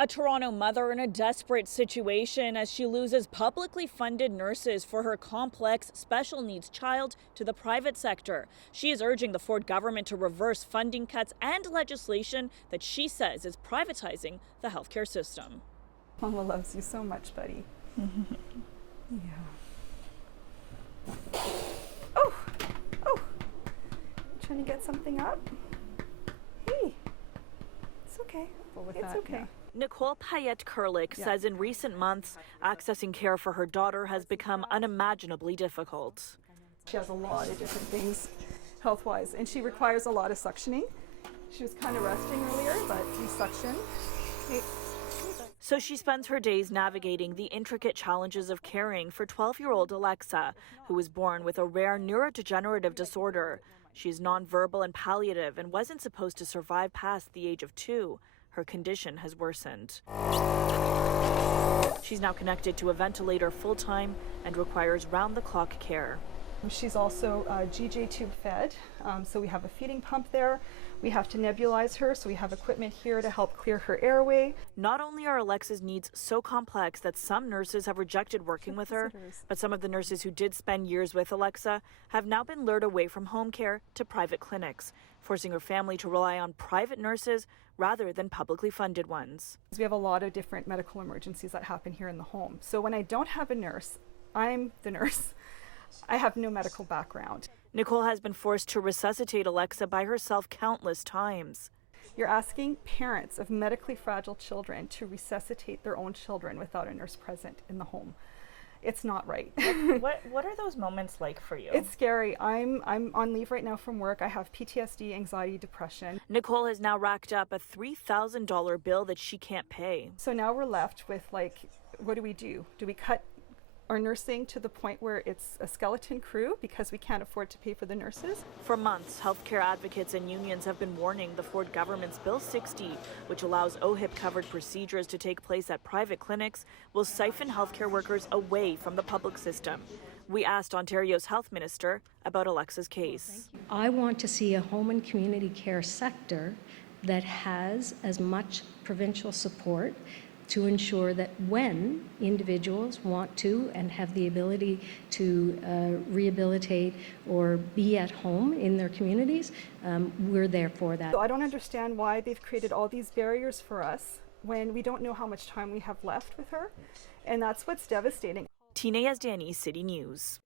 A Toronto mother in a desperate situation as she loses publicly funded nurses for her complex special needs child to the private sector. She is urging the Ford government to reverse funding cuts and legislation that she says is privatizing the healthcare system. Mama loves you so much, buddy. Yeah. Oh, trying to get something up? Hey, it's okay. It's okay. Yeah. Nicole Payette-Kurlik says in recent months, accessing care for her daughter has become unimaginably difficult. She has a lot of different things health-wise, and she requires a lot of suctioning. She was kind of resting earlier, but we suction. Hey. So she spends her days navigating the intricate challenges of caring for 12-year-old Alexa, who was born with a rare neurodegenerative disorder. She's nonverbal and palliative and wasn't supposed to survive past the age of 2. Her condition has worsened. She's now connected to a ventilator full-time and requires round-the-clock care. She's also GJ tube fed, so we have a feeding pump there. We have to nebulize her, so we have equipment here to help clear her airway. Not only are Alexa's needs so complex that some nurses have rejected working with her, but some of the nurses who did spend years with Alexa have now been lured away from home care to private clinics, forcing her family to rely on private nurses rather than publicly funded ones. We have a lot of different medical emergencies that happen here in the home. So when I don't have a nurse, I'm the nurse. I have no medical background. Nicole has been forced to resuscitate Alexa by herself countless times. You're asking parents of medically fragile children to resuscitate their own children without a nurse present in the home. It's not right. What are those moments like for you? It's scary. I'm on leave right now from work. I have PTSD, anxiety, depression. Nicole has now racked up a $3,000 bill that she can't pay. So now we're left with, like, what do we do? Do we cut our nursing to the point where it's a skeleton crew because we can't afford to pay for the nurses? For months, healthcare advocates and unions have been warning the Ford government's Bill 60, which allows OHIP-covered procedures to take place at private clinics, will siphon healthcare workers away from the public system. We asked Ontario's health minister about Alexa's case. I want to see a home and community care sector that has as much provincial support to ensure that when individuals want to and have the ability to rehabilitate or be at home in their communities, we're there for that. So I don't understand why they've created all these barriers for us when we don't know how much time we have left with her, and that's what's devastating. Yazdani, City News.